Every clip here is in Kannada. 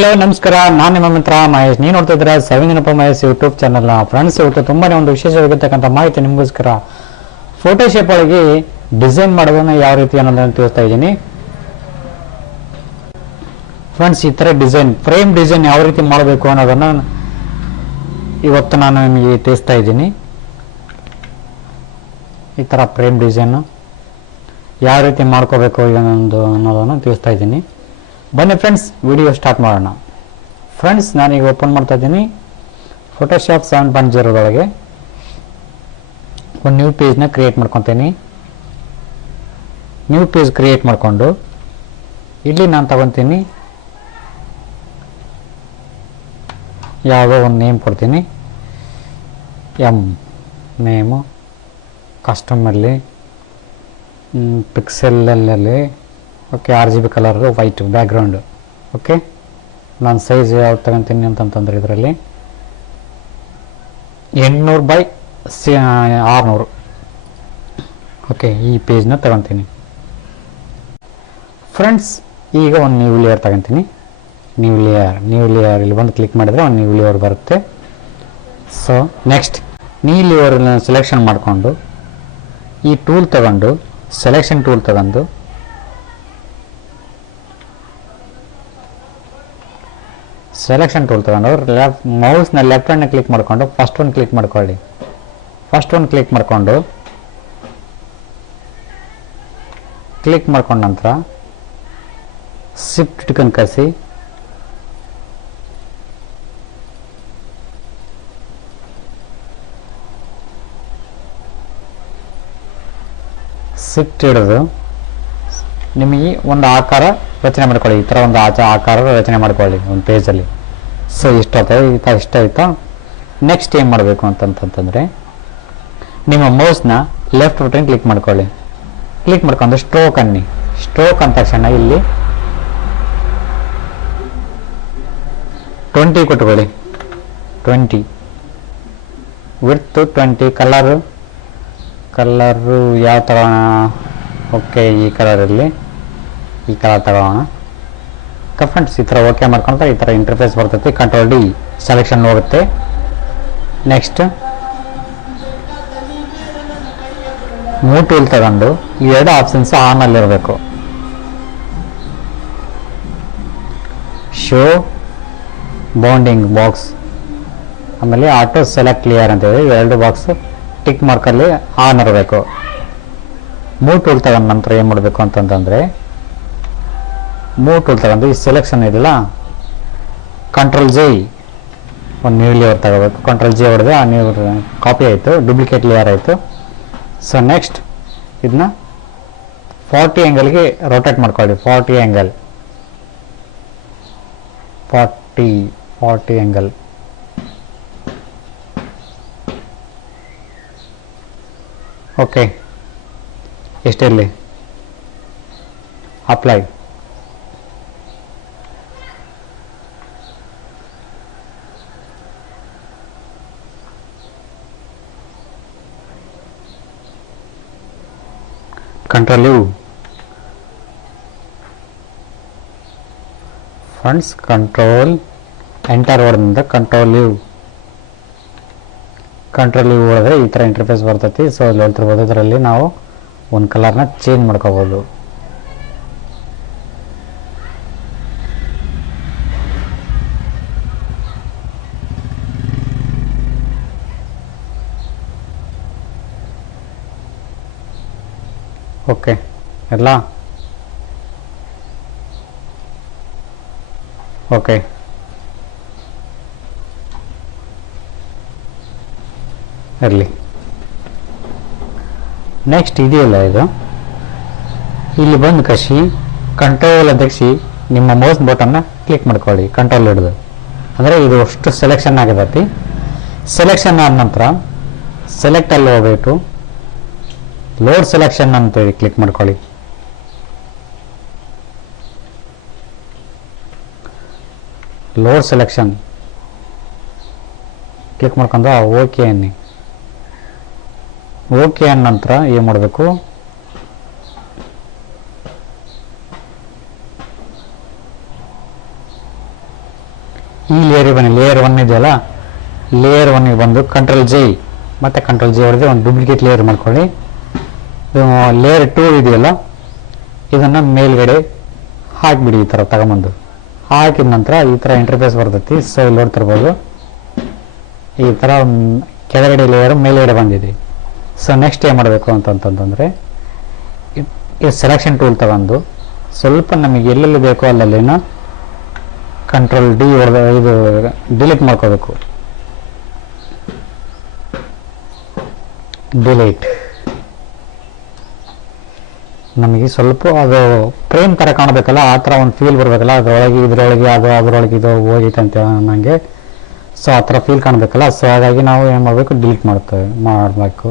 ಹಲೋ ನಮಸ್ಕಾರ, ನಾನು ನಿಮ್ಮ ಮಿತ್ರ ಮಹೇಶ್. ನೀವು ನೋಡ್ತಾ ಇದ್ದೀರಾ ಸವಿಂಗನಪ್ಪ ಮಹೇಶ್ ಯೂಟ್ಯೂಬ್ ಚಾನಲ್ನ. ಫ್ರೆಂಡ್ಸ್, ಇವತ್ತು ತುಂಬಾನೇ ಒಂದು ವಿಶೇಷವಾಗಿರ್ತಕ್ಕಂಥ ಮಾಹಿತಿ ನಿಮಗೋಸ್ಕರ. ಫೋಟೋಶಾಪ್ ಒಳಗೆ ಡಿಸೈನ್ ಮಾಡೋದನ್ನ ಯಾವ ರೀತಿ ಅನ್ನೋದನ್ನು ತಿಳಿಸ್ತಾ ಇದ್ದೀನಿ. ಫ್ರೆಂಡ್ಸ್, ಈ ಥರ ಡಿಸೈನ್, ಫ್ರೇಮ್ ಡಿಸೈನ್ ಯಾವ ರೀತಿ ಮಾಡಬೇಕು ಅನ್ನೋದನ್ನ ಇವತ್ತು ನಾನು ನಿಮಗೆ ತಿಳಿಸ್ತಾ ಇದ್ದೀನಿ. ಈ ಥರ ಫ್ರೇಮ್ ಡಿಸೈನು ಯಾವ ರೀತಿ ಮಾಡ್ಕೋಬೇಕು ಅನ್ನೋದನ್ನು ತಿಳಿಸ್ತಾ ಇದ್ದೀನಿ. ಬನ್ನಿ ಫ್ರೆಂಡ್ಸ್, ವಿಡಿಯೋ ಸ್ಟಾರ್ಟ್ ಮಾಡೋಣ. ಫ್ರೆಂಡ್ಸ್, ನಾನೀಗ ಓಪನ್ ಮಾಡ್ತಾ ಇದ್ದೀನಿ ಫೋಟೋಶಾಪ್ 7.0 ಒಂದು ನ್ಯೂ ಪೇಜ್ನ ಕ್ರಿಯೇಟ್ ಮಾಡ್ಕೊತೀನಿ. ನ್ಯೂ ಪೇಜ್ ಕ್ರಿಯೇಟ್ ಮಾಡಿಕೊಂಡು ಇಲ್ಲಿ ನಾನು ತಗೊತೀನಿ, ಯಾವುದೋ ಒಂದು ನೇಮ್ ಕೊಡ್ತೀನಿ. ನೇಮು ಕಸ್ಟಮರ್ಲಿ ಪಿಕ್ಸೆಲಲ್ಲಿ okay. RGB colour white background. Okay, ನಾನು ಸೈಜ್ ಯಾವ್ದು ತಗೊತೀನಿ ಅಂತಂತಂದ್ರೆ ಇದರಲ್ಲಿ 800x600. ಓಕೆ, ಈ ಪೇಜ್ನ ತಗೊತೀನಿ. ಫ್ರೆಂಡ್ಸ್, ಈಗ ಒಂದು ನ್ಯೂ ಲೇಯರ್ ತಗೊತೀನಿ. ನ್ಯೂ ಲೇಯರ್ ಇಲ್ಲಿ ಬಂದು ಕ್ಲಿಕ್ ಮಾಡಿದರೆ ಒಂದು ನ್ಯೂ ಲೇಯರ್ ಬರುತ್ತೆ. ಸೊ ನೆಕ್ಸ್ಟ್ ನ್ಯೂ ಲೇಯರ್ನ ಸೆಲೆಕ್ಷನ್ ಮಾಡಿಕೊಂಡು ಈ ಟೂಲ್ ತಗೊಂಡು ಸೆಲೆಕ್ಷನ್ ಟೂಲ್ ತಗೊಂಡು ಮೌಸ್ನ ಲೆಫ್ಟ್ ಹ್ಯಾಂಡ್ನ ಕ್ಲಿಕ್ ಮಾಡಿಕೊಂಡು ಫಸ್ಟ್ ಒಂದು ಕ್ಲಿಕ್ ಮಾಡ್ಕೊಳ್ಳಿ. ಕ್ಲಿಕ್ ಮಾಡ್ಕೊಂಡ ನಂತರ ಶಿಫ್ಟ್ ಇಟ್ಕೊಂಡು ಕಸಿ ಶಿಫ್ಟ್ ಹಿಡಿದು ನಿಮಗೆ ಒಂದು ಆಕಾರ ರಚನೆ ಮಾಡ್ಕೊಳ್ಳಿ. ಈ ಥರ ಒಂದು ಆಕಾರ ರಚನೆ ಮಾಡ್ಕೊಳ್ಳಿ ಒಂದು ಪೇಜಲ್ಲಿ. ಸೊ ಇಷ್ಟ ಆಯ್ತಾ. ನೆಕ್ಸ್ಟ್ ಏನು ಮಾಡಬೇಕು ಅಂತಂತಂದರೆ ನಿಮ್ಮ ಮೌಸ್ನ ಲೆಫ್ಟ್ ಬಟನ್ ಕ್ಲಿಕ್ ಮಾಡ್ಕೊಳ್ಳಿ. ಕ್ಲಿಕ್ ಮಾಡ್ಕೊಂಡು ಸ್ಟ್ರೋಕ್ ಅನ್ನಿ. ಸ್ಟ್ರೋಕ್ ಅಂದ ತಕ್ಷಣ ಇಲ್ಲಿ 20 ಕೊಟ್ಕೊಳ್ಳಿ. 20 ವಿಡ್ತ್ 20. ಕಲರು ಯಾವ ತಗೋಣ? ಓಕೆ, ಈ ಕಲರಲ್ಲಿ ಈ ಕಲರ್ ತಗೋಣ. ಫ್ರೆಂಡ್ಸ್, ಈ ಥರ ಓಕೆ ಮಾಡ್ಕೊಂಡ್ರೆ ಈ ಥರ ಇಂಟರ್ಫೇಸ್ ಬರ್ತೈತಿ. Ctrl+D ಸೆಲೆಕ್ಷನ್ ಹೋಗುತ್ತೆ. ನೆಕ್ಸ್ಟ್ ಮೂವ್ ಟೂಲ್ ತಗೊಂಡು ಈ ಎರಡು ಆಪ್ಷನ್ಸ್ ಆನಲ್ಲಿರಬೇಕು. ಶೋ ಬೌಂಡಿಂಗ್ ಬಾಕ್ಸ್, ಆಮೇಲೆ ಆಟೋ ಸೆಲೆಕ್ಟ್ ಕ್ಲಿಯರ್ ಅಂತೇಳಿ ಎರಡು ಬಾಕ್ಸ್ ಟಿಕ್ ಮಾರ್ಕಲ್ಲಿ ಆನ್ ಇರಬೇಕು. ಮೂವ್ ಟೂಲ್ ತಗೊಂಡ ನಂತರ ಏನು ಮಾಡಬೇಕು ಅಂತಂತಂದರೆ ಮೂವ್ ಟೂಲ್ ತಗೊಂಡು ಈ ಸೆಲೆಕ್ಷನ್ ಇದೆಯಲ್ಲ, Ctrl+J ಒಂದು ನ್ಯೂ ಲೇಯರ್ ತಗೋಬೇಕು. Ctrl+J ಹೊಡೆದು ಆ ನ್ಯೂ ಕಾಪಿ ಆಯಿತು, ಡೂಪ್ಲಿಕೇಟ್ ಲೇಯರ್ ಆಯಿತು. ಸೊ ನೆಕ್ಸ್ಟ್ ಇದನ್ನ 40 ಆ್ಯಂಗಲ್ಗೆ ರೊಟೇಟ್ ಮಾಡ್ಕೊಳ್ಳಿ. 40 ಆ್ಯಂಗಲ್ ಓಕೆ. ಎಷ್ಟಿರಲಿ, apply. Ctrl+U. Friends, control enter ಹೊಡೆದಿಂದ Ctrl+U ಹೊಡೆದ್ರೆ ಈ ಥರ ಇಂಟರ್ಫೇಸ್ ಬರ್ತೈತಿ. ಸೊ ಇಲ್ಲಿ ಹೇಳ್ತಿರ್ಬೋದು, ಇದರಲ್ಲಿ ನಾವು ಒಂದು ಕಲರ್ನ ಚೇಂಜ್ ಮಾಡ್ಕೋಬೋದು. ಓಕೆ, ಎಲ್ಲ ಓಕೆ. ಇರಲಿ. ನೆಕ್ಸ್ಟ್ ಇದೆಯಲ್ಲ, ಇದು ಇಲ್ಲಿ ಬಂದು ಕಸಿ ಕಂಟ್ರೋಲ್ ತೆಗಿಸಿ ನಿಮ್ಮ ಮೌಸ್ ಬಟನ್ನ ಕ್ಲಿಕ್ ಮಾಡ್ಕೊಳ್ಳಿ. ಕಂಟ್ರೋಲ್ ಹಿಡಿದು ಅಂದರೆ ಇದು ಅಷ್ಟು ಸೆಲೆಕ್ಷನ್ ಆಗಿರತ್ತೆ. ಸೆಲೆಕ್ಷನ್ ಆದ ನಂತರ ಸೆಲೆಕ್ಟಲ್ಲಿ ಹೋಗ್ಬಿಟ್ಟು ಲೋಡ್ ಸೆಲೆಕ್ಷನ್ ಅಂತೇಳಿ ಕ್ಲಿಕ್ ಮಾಡ್ಕೊಳ್ಳಿ. ಲೋಡ್ ಸೆಲೆಕ್ಷನ್ ಕ್ಲಿಕ್ ಮಾಡ್ಕೊಂಡು ಓಕೆ ಅನ್ನಿ. ಓಕೆ ಅಂದ ನಂತರ ಏನು ಮಾಡಬೇಕು, ಲೇಯರ್ 1 ಇದೆಯಲ್ಲ, ಲೇಯರ್ 1 ಬಂದು ಕಂಟ್ರೋಲ್ ಜೆ ಮತ್ತು ಕಂಟ್ರೋಲ್ ಜೆ ಹೊಡೆದು ಒಂದು ಡೂಪ್ಲಿಕೇಟ್ ಲೇಯರ್ ಮಾಡ್ಕೊಳ್ಳಿ. ಲೇಯರ್ 2 ಇದೆಯಲ್ಲ, ಇದನ್ನು ಮೇಲ್ಗಡೆ ಹಾಕಿಬಿಡಿ. ಈ ಥರ ತಗೊಂಬಂದು ಹಾಕಿದ ನಂತರ ಈ ಥರ ಇಂಟರ್ಫೇಸ್ ಬರ್ತೈತಿ. ಸೊ ಇಲ್ಲಿ ನೋಡ್ತಿರ್ಬೋದು, ಈ ಥರ ಕೆಳಗಡೆ ಲೇಯರ್ ಮೇಲ್ಗಡೆ ಬಂದಿದೆ. ಸೊ ನೆಕ್ಸ್ಟ್ ಏನು ಮಾಡಬೇಕು ಅಂತಂತಂದರೆ, ಈ ಸೆಲೆಕ್ಷನ್ ಟೂಲ್ ತಗೊಂಡು ಸ್ವಲ್ಪ ನಮಗೆ ಎಲ್ಲೆಲ್ಲಿ ಬೇಕೋ ಅಲ್ಲಲ್ಲಿನ ಕಂಟ್ರೋಲ್ ಡಿ ಹೊಡೆದ ಇದು ಡಿಲೀಟ್ ಮಾಡ್ಕೋಬೇಕು. ಡಿಲೀಟ್ ನಮಗೆ ಸ್ವಲ್ಪ ಅದು ಫ್ರೇಮ್ ಥರ ಕಾಣಬೇಕಲ್ಲ, ಆ ಥರ ಒಂದು ಫೀಲ್ ಬರಬೇಕಲ್ಲ, ಅದರೊಳಗೆ ಇದರೊಳಗೆ ಅದರೊಳಗೆ ಇದು ಹೋಗಿತ್ತು ಅಂತ ನನಗೆ. ಸೊ ಆ ಥರ ಫೀಲ್ ಕಾಣಬೇಕಲ್ಲ. ಸೊ ಹಾಗಾಗಿ ನಾವು ಏನು ಮಾಡಬೇಕು, ಡಿಲೀಟ್ ಮಾಡಬೇಕು.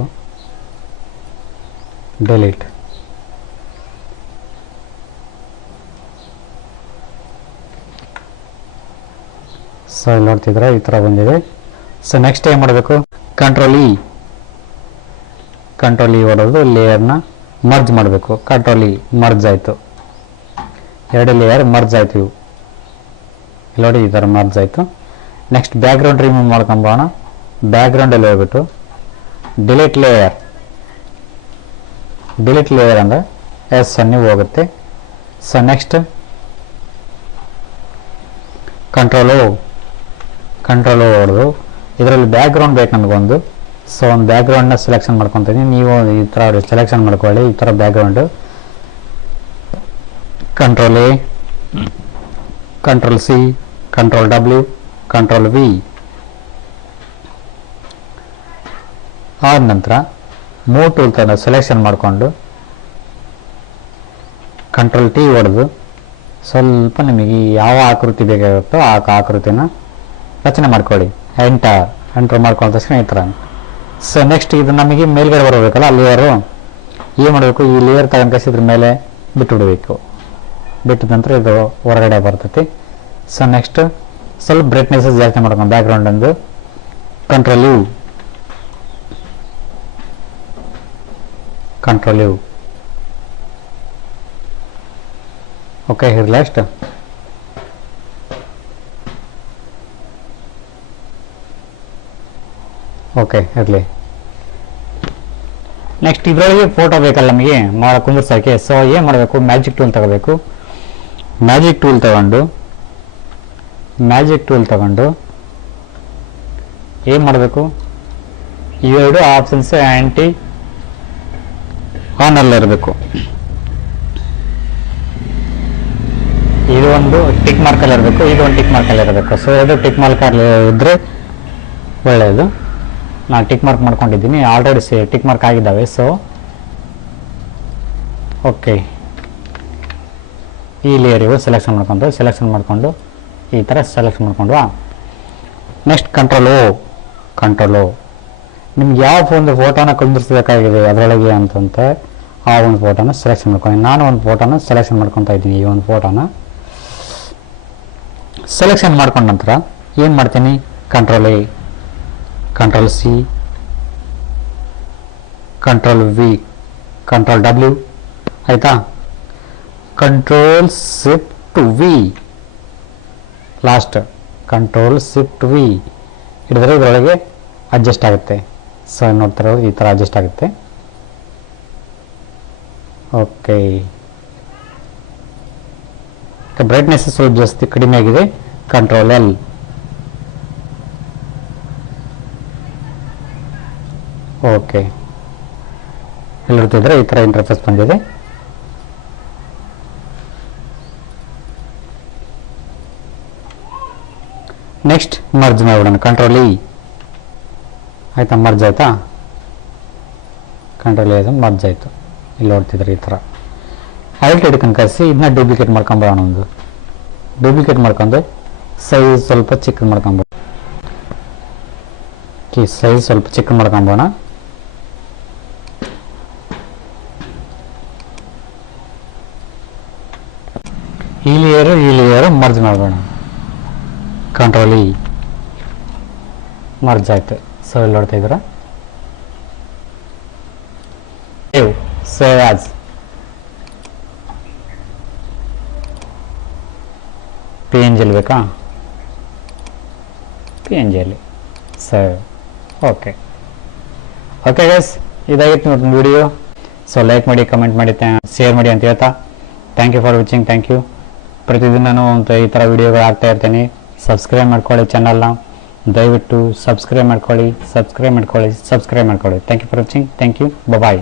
ಡಿಲೀಟ್. ಸೊ ಇಲ್ಲಿ ನೋಡ್ತಿದ್ರೆ ಈ ಥರ ಬಂದಿದೆ. ಸೊ ನೆಕ್ಸ್ಟ್ ಏನು ಮಾಡಬೇಕು, ಕಂಟ್ರೋಲ್ ಇ ಹೊಡೆದು ಲೇಯರ್ನ ಮರ್ಜ್ ಮಾಡಬೇಕು. ಕಂಟ್ರೋಲ್ ಇ ಮರ್ಜ್ ಆಯಿತು, 2 ಲೇಯರ್ ಮರ್ಜ್ ಆಯಿತು. ಇವು ಇಲ್ಲಿ ನೋಡಿ, ಈ ಥರ ಮರ್ಜ್ ಆಯಿತು. ನೆಕ್ಸ್ಟ್ ಬ್ಯಾಕ್ಗ್ರೌಂಡ್ ರಿಮೂವ್ ಮಾಡ್ಕೊಂಬೋಣ. ಬ್ಯಾಕ್ಗ್ರೌಂಡಲ್ಲಿ ಹೋಗ್ಬಿಟ್ಟು ಡಿಲೀಟ್ ಲೇಯರ್ ಅಂದರೆ ಎಸ್ ಅನ್ನಿ ಹೋಗುತ್ತೆ. ಸೊ ನೆಕ್ಸ್ಟ್ ಕಂಟ್ರೋಲ್ ಹೊಡೆದು ಇದರಲ್ಲಿ ಬ್ಯಾಕ್ಗ್ರೌಂಡ್ ಬೇಕು ನಮಗೊಂದು. ಸೊ ಒಂದು ಬ್ಯಾಕ್ಗ್ರೌಂಡ್ನ ಸೆಲೆಕ್ಷನ್ ಮಾಡ್ಕೊತೀನಿ. ನೀವು ಈ ಥರ ಸೆಲೆಕ್ಷನ್ ಮಾಡ್ಕೊಳ್ಳಿ, ಈ ಥರ background. Control A, control C, control W, control V. ಆದ ನಂತರ ಮೂವ್ ಟೂಲ್ ತರ ಸೆಲೆಕ್ಷನ್ ಮಾಡಿಕೊಂಡು ಕಂಟ್ರೋಲ್ ಟಿ ಹೊಡೆದು ಸ್ವಲ್ಪ ನಿಮಗೆ ಯಾವ ಆಕೃತಿ ಬೇಕಾಗುತ್ತೋ ಆ ಆಕೃತಿನ ರಚನೆ ಮಾಡ್ಕೊಳ್ಳಿ. ಎಂಟರ್ ಮಾಡ್ಕೊಂಡ ತಕ್ಷಣ ಈ ಥರ. ಸೊ ನೆಕ್ಸ್ಟ್ ಇದು ನಮಗೆ ಮೇಲ್ಗಡೆ ಬರಬೇಕಲ್ಲ ಲೇಯರು. ಏನು ಮಾಡಬೇಕು, ಈ ಲೇಯರ್ ತಗೊಂಡು ಇದ್ರ ಮೇಲೆ ಬಿಟ್ಟು ಬಿಡಬೇಕು. ಬಿಟ್ಟಿದ ನಂತರ ಇದು ಹೊರಗಡೆ ಬರ್ತೈತಿ. ಸೊ ನೆಕ್ಸ್ಟ್ ಸ್ವಲ್ಪ ಬ್ರೈಟ್ನೆಸ್ ಜಾಸ್ತಿ ಮಾಡ್ಕೊಂಡು ಬ್ಯಾಕ್ಗ್ರೌಂಡ್ ಒಂದು ಕಂಟ್ರೋಲ್ ಯು ಓಕೆ. ಇರಲಿ ಅಷ್ಟು. ಓಕೆ ಇರಲಿ. ನೆಕ್ಸ್ಟ್ ಇದರೊಳಗೆ ಫೋಟೋ ಬೇಕಲ್ಲ ನಮಗೆ ಕುಂದಿರ್ಸೋಕ್ಕೆ. ಸೊ ಏನು ಮಾಡಬೇಕು, ಮ್ಯಾಜಿಕ್ ಟೂಲ್ ತಗೋಬೇಕು. ಮ್ಯಾಜಿಕ್ ಟೂಲ್ ತಗೊಂಡು ಏನು ಮಾಡಬೇಕು, ಇವೆರಡು ಆಪ್ಷನ್ಸ್ ಆ್ಯಂಟಿ ಆನಲ್ಲಿರಬೇಕು. ಇದು ಒಂದು ಟಿಕ್ ಮಾರ್ಕಲ್ಲಿ ಇರಬೇಕು, ಇದು ಒಂದು ಟಿಕ್ ಮಾರ್ಕಲ್ಲಿ ಇರಬೇಕು. ಸೊ ಇದು ಟಿಕ್ ಮಾರ್ಕಲ್ಲಿ ಇದ್ದರೆ ಒಳ್ಳೆಯದು. ನಾನು ಟಿಕ್ ಮಾರ್ಕ್ ಮಾಡ್ಕೊಂಡಿದ್ದೀನಿ, ಆಲ್ರೆಡಿ ಟಿಕ್ ಮಾರ್ಕ್ ಆಗಿದ್ದಾವೆ. ಸೊ ಓಕೆ, ಈ ಲೇಯರಿಗೂ ಸೆಲೆಕ್ಷನ್ ಮಾಡಿಕೊಂಡು ಈ ಥರ ಸೆಲೆಕ್ಟ್ ಮಾಡಿಕೊಂಡು ನೆಕ್ಸ್ಟ್ ಕಂಟ್ರೋಲ್ ಓ ನಿಮ್ಗೆ ಯಾವ ಒಂದು ಫೋಟೋನ ಕುಂದಿರಿಸಬೇಕಾಗಿದೆ ಅದರೊಳಗೆ ಅಂತಂತ ಆ ಒಂದು ಫೋಟೋನ ಸೆಲೆಕ್ಷನ್ ಮಾಡ್ಕೊಂಡು ನಾನು ಒಂದು ಫೋಟೋನ ಸೆಲೆಕ್ಷನ್ ಮಾಡ್ಕೊತಾ ಇದ್ದೀನಿ. ಈ ಒಂದು ಫೋಟೋನ ಸೆಲೆಕ್ಷನ್ ಮಾಡ್ಕೊಂಡ ನಂತರ ಏನು ಮಾಡ್ತೀನಿ, control A, control C, control V, control W ಆಯಿತಾ. Control shift V last, control shift V ಹಿಡಿದ್ರೆ ಇದರೊಳಗೆ ಅಡ್ಜಸ್ಟ್ ಆಗುತ್ತೆ. ಸೊ ನೋಡ್ತಿರೋ ಈ ಥರ ಅಡ್ಜಸ್ಟ್ ಆಗುತ್ತೆ. ಓಕೆ, ಬ್ರೈಟ್ನೆಸ್ ಸ್ವಲ್ಪ ಜಾಸ್ತಿ ಕಡಿಮೆ ಆಗಿದೆ. Control L. ಓಕೆ, ಎಲ್ಲಿರ್ತಿದ್ರೆ ಈ ಥರ ಇಂಟರ್ಫೇಸ್ ಬಂದಿದೆ. ನೆಕ್ಸ್ಟ್ ಮರ್ಜ್ ಮಾಡಿಬಿಡೋಣ. ಕಂಟ್ರೋಲ್ ಇ ಆಯಿತಾ, ಮರ್ಜ್ ಆಯಿತಾ. ಕಂಟ್ರೋಲ್ ಇದು ಮರ್ಜ್ ಆಯಿತು. ಇಲ್ಲಿ ನೋಡ್ತಿದ್ರೆ ಈ ಥರ ಆಲ್ಟ್ ಹಿಡ್ಕೊಂಡು ಕಳಿಸಿ ಇದನ್ನ ಡೂಪ್ಲಿಕೇಟ್ ಮಾಡ್ಕೊಂಬೋಣ. ಒಂದು ಡೂಪ್ಲಿಕೇಟ್ ಮಾಡ್ಕೊಂಡು ಸೈಜ್ ಸ್ವಲ್ಪ ಚಿಕ್ಕ ಮಾಡ್ಕೊಂಬೋಣ. ಸೈಜ್ ಸ್ವಲ್ಪ ಚಿಕ್ಕ ಮಾಡ್ಕೊಂಬೋಣ. ಈ ಲೇಯರು ಮರ್ಜ್ ಮಾಡೋಣ. ಕಂಟ್ರೋಲ್ ಇ ಮರ್ಜ್ ಆಯ್ತು. ಸೊ ಇಲ್ಲಿ ನೋಡ್ತಾ ಇದ್ದೀರಾ, save as P N G ಬೇಕಾ, PNGಯಲ್ಲಿ. ಸರಿ, ಓಕೆ ಗೈಸ್, ಇದಾಗಿತ್ತು ನೋಡಿ ವಿಡಿಯೋ. ಸೊ ಲೈಕ್ ಮಾಡಿ, ಕಮೆಂಟ್ ಮಾಡಿ, ಶೇರ್ ಮಾಡಿ ಅಂತ ಹೇಳ್ತಾ thank you for watching. Thank you. ಪ್ರತಿದಿನ ನಾನು ಈ ಥರ ವಿಡಿಯೋಗಳು ಆಗ್ತಾ ಇರ್ತೀನಿ. ಸಬ್ಸ್ಕ್ರೈಬ್ ಮಾಡ್ಕೊಳ್ಳಿ ಚಾನಲ್ನ, ದಯವಿಟ್ಟು ಸಬ್ಸ್ಕ್ರೈಬ್ ಮಾಡ್ಕೊಳ್ಳಿ. Thank you for watching. Thank you. Bye.